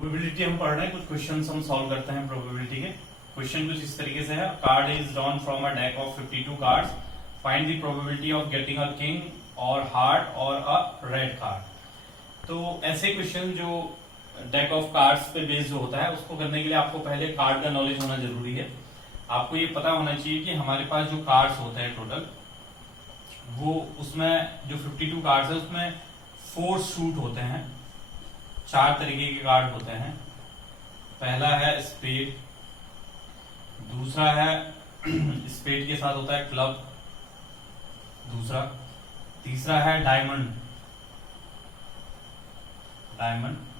Probability हम पढ़ रहे हैं, कुछ क्वेश्चन हम सॉल्व करते हैं प्रोबेबिलिटी के। क्वेश्चन कुछ इस तरीके से है, card is drawn from a deck of 52 cards, find the probability of getting a king और हार्ट और अ रेड कार्ड। तो ऐसे क्वेश्चन जो डेक ऑफ कार्ड्स पे बेस्ड जो होता है, उसको करने के लिए आपको पहले कार्ड का नॉलेज होना जरूरी है। आपको ये पता होना चाहिए कि हमारे पास जो कार्ड्स होते हैं टोटल, वो उसमें जो 52 कार्ड्स है उसमें 4 सूट होते हैं, 4 तरीके के कार्ड होते हैं। पहला है स्पेड, दूसरा है स्पेड के साथ होता है क्लब, दूसरा, तीसरा है डायमंड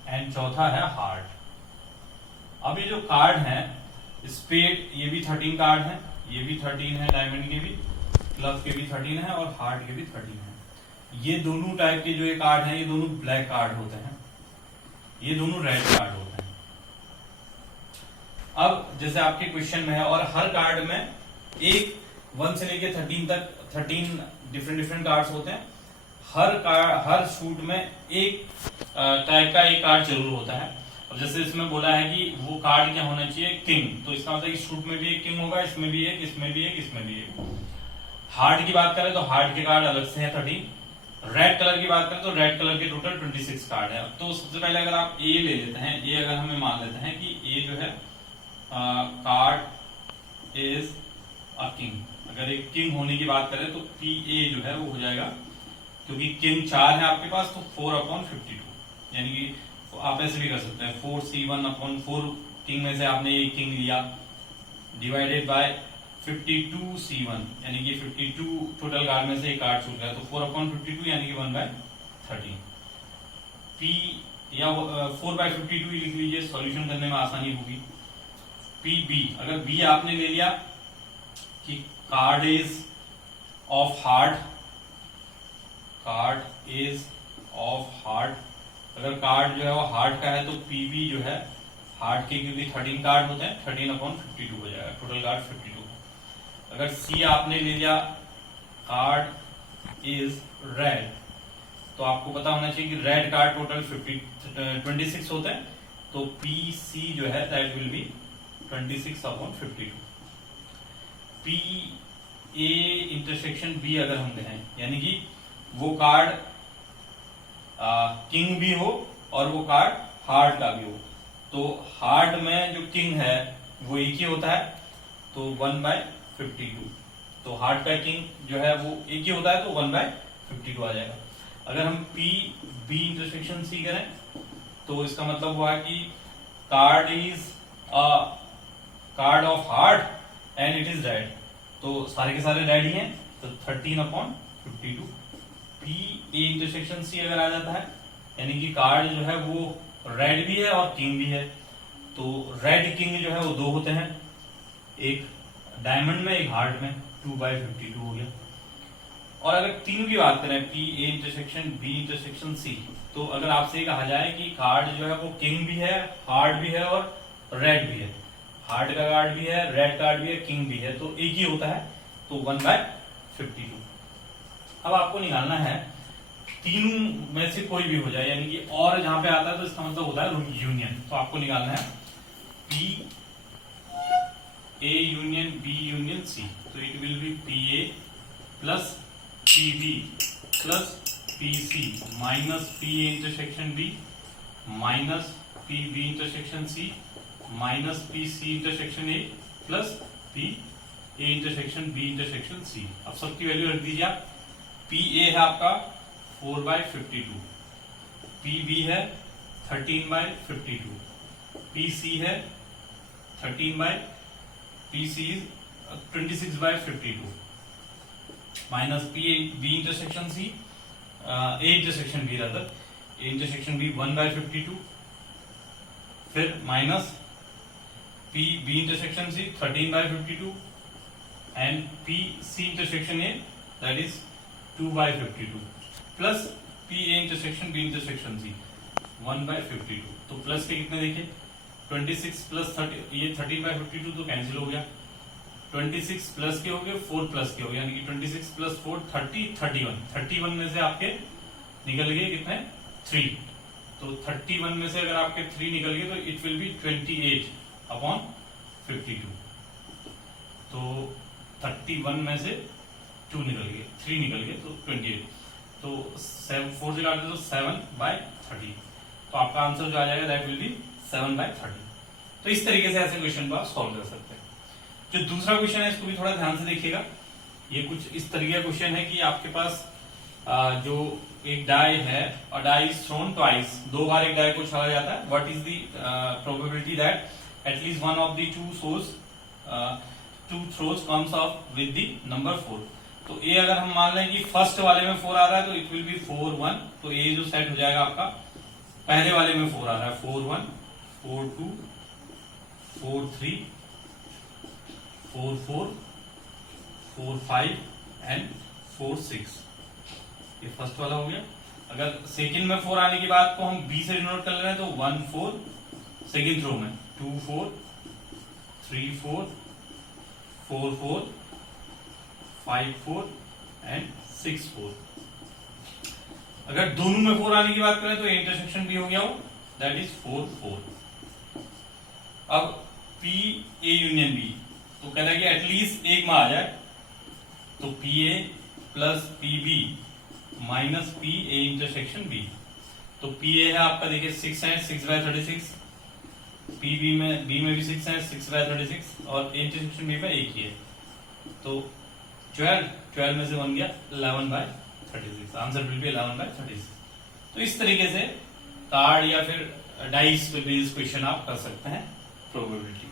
एंड चौथा है हार्ट। अब ये जो कार्ड है, स्पेड ये भी 13 कार्ड है, ये भी 13 है, डायमंड के भी, क्लब के भी 13 है और हार्ट के भी 13 है। ये दोनों टाइप के जो ये कार्ड हैं, ये दोनों ब्लैक कार्ड होते हैं, ये दोनों रेड कार्ड होते हैं। अब जैसे आपके क्वेश्चन में है, और हर कार्ड में एक 1 से लेके 13 तक 13 डिफरेंट कार्ड्स होते हैं। हर शूट में एक टाइप का एक कार्ड जरूर होता है। अब जैसे इसमें बोला है कि वो कार्ड क्या होना चाहिए, किंग, तो इसका मतलब इस शूट में भी एक किंग होगा, इसमें भी एक, इसमें भी एक, इसमें भी एक। हार्ट की बात करें तो हार्ट के कार्ड अलग से हैं 13। रेड कलर की बात करें तो रेड कलर के टोटल 26 कार्ड है। तो सबसे पहले अगर आप ए ले लेते हैं, ए अगर हमें मान लेते हैं कि ए जो है कार्ड इज अ किंग, अगर एक किंग होने की बात करें तो पी ए जो है वो हो जाएगा, क्योंकि किंग 4 है आपके पास, तो 4/52, यानी कि आप ऐसे भी कर सकते हैं 4C1/4, किंग में से आपने एक किंग लिया, डिवाइडेड बाय 52C1, यानी कि 52 टोटल कार्ड में से एक कार्ड छूट गया, तो 4/52 यानी कि 1/13। P या 4/52 लिख लीजिए, सॉल्यूशन करने में आसानी होगी। PB, अगर B आपने ले लिया कि card is of heart, card is of heart, अगर कार्ड जो है वो हार्ट का है तो PB जो है हार्ट के, क्योंकि 13 कार्ड होते हैं, 13/52 हो जाएगा, टोटल कार्ड 52। अगर C आपने ले लिया कार्ड इज रेड, तो आपको पता होना चाहिए कि रेड कार्ड टोटल 26 होते हैं, तो PC जो है that will be 26/52। PA intersection B अगर हम कहें, यानी कि वो कार्ड किंग भी हो और वो कार्ड हार्ट का भी हो, तो हार्ट में जो किंग है वो एक ही होता है, तो 1/52, तो हार्ट का किंग जो है वो एक ही होता है, तो 1/52 आ जाएगा। अगर हम PB इंटरसेक्शन C करें तो इसका मतलब हुआ कि card is a card of heart and it is red, तो सारे के सारे रेड ही हैं, तो 13/52। PA इंटरसेक्शन C अगर आ जाता है, यानी कि कार्ड जो है वो रेड भी है और किंग भी है, तो रेड किंग जो है वो 2 होते हैं, एक डायमंड में एक हार्ट में, 2/52 हो गया। और अगर तीनों की बात करें, PA intersection B intersection C, तो अगर आपसे कहा जाए कि कार्ड जो है वो किंग भी है, हार्ट भी है और रेड भी है, हार्ट का कार्ड भी है, रेड कार्ड भी है, किंग भी है, तो एक ही होता है, तो 1/52। अब आपको निकालना है तीनों में से कोई भी हो जाए, यानी कि और जहां पे आता है तो इसका मतलब होता है यूनियन, तो आपको निकालना है PA union B union C, तो it will be PA plus PB plus PC minus PA intersection B minus PB intersection C minus PC intersection A plus PA intersection B intersection C। अब सबकी value रख दीजिए आप। PA है आपका 4/52, PB है 13/52, PC है 26/52 minus B intersection C, A intersection B रहता, A इंटरसेक्शन B 1/52, फिर minus PB intersection C 13/52 and PC intersection A that is 2/52 plus PA intersection B intersection C 1/52, तो प्लस के कितने देखिए, 26 प्लस 30, ये 13/52 तो कैंसिल हो गया, 26 प्लस के हो गए, 4 प्लस के हो गए, यानी कि 26 प्लस 4 30, 31 में से आपके निकल गए कितने, 3, तो 31 में से अगर आपके 3 निकल गए तो इट विल बी 28/52। तो 31 में से 2 निकल गए, 3 निकल गए तो 28, तो 4 से काट दो तो 7/30। तो आपका आंसर जो आ जाएगा दैट विल बी 7/30। तो इस तरीके से ऐसे क्वेश्चन को आप सॉल्व कर सकते हैं। जो दूसरा क्वेश्चन है इसको भी थोड़ा ध्यान से देखिएगा। ये कुछ इस तरीके का क्वेश्चन है कि आपके पास जो एक डाई है और डाई इज थ्रोन ट्वाइस, 2 बार एक डाई को छाड़ा जाता है। What is the probability that at least one of the two throws comes of with the number 4। तो ए अगर हम मान लें कि फर्स्ट वाले में 4 आ रहा है तो इट विल बी 4 1। तो ए जो सेट हो जाएगा आपका पहले वाले में 4 आ रहा है, 4 1 4 2 4 3 4 4 4 5 एंड 4 6। ये फर्स्ट वाला हो गया। अगर सेकंड में 4 आने की बात को हम बी से डिनोट कर ले रहे हैं तो 1 4 सेकंड थ्रो में, 2 4 3 4 4 4 5 4 एंड 6 4। अगर दोनों में 4 आने की बात करें तो इंटरसेक्शन भी हो गया हो, दैट इज 4 4। अब पी ए यूनियन बी, तो कहता है कि एटलीस्ट एक में आ जाए, तो P A plus P B minus P A intersection B. तो पी ए है आपका देखिए 6 है 6/36, पी बी में भी 6 है 6/36 और इंटरसेक्शन बी में एक ही है, तो 12 में से बन गया 11/36। Answer will be 11/36। तो इस तरीके से कार्ड या फिर डाइस पे बेस्ड क्वेश्चन आप कर सकते हैं प्रोबेबिलिटी।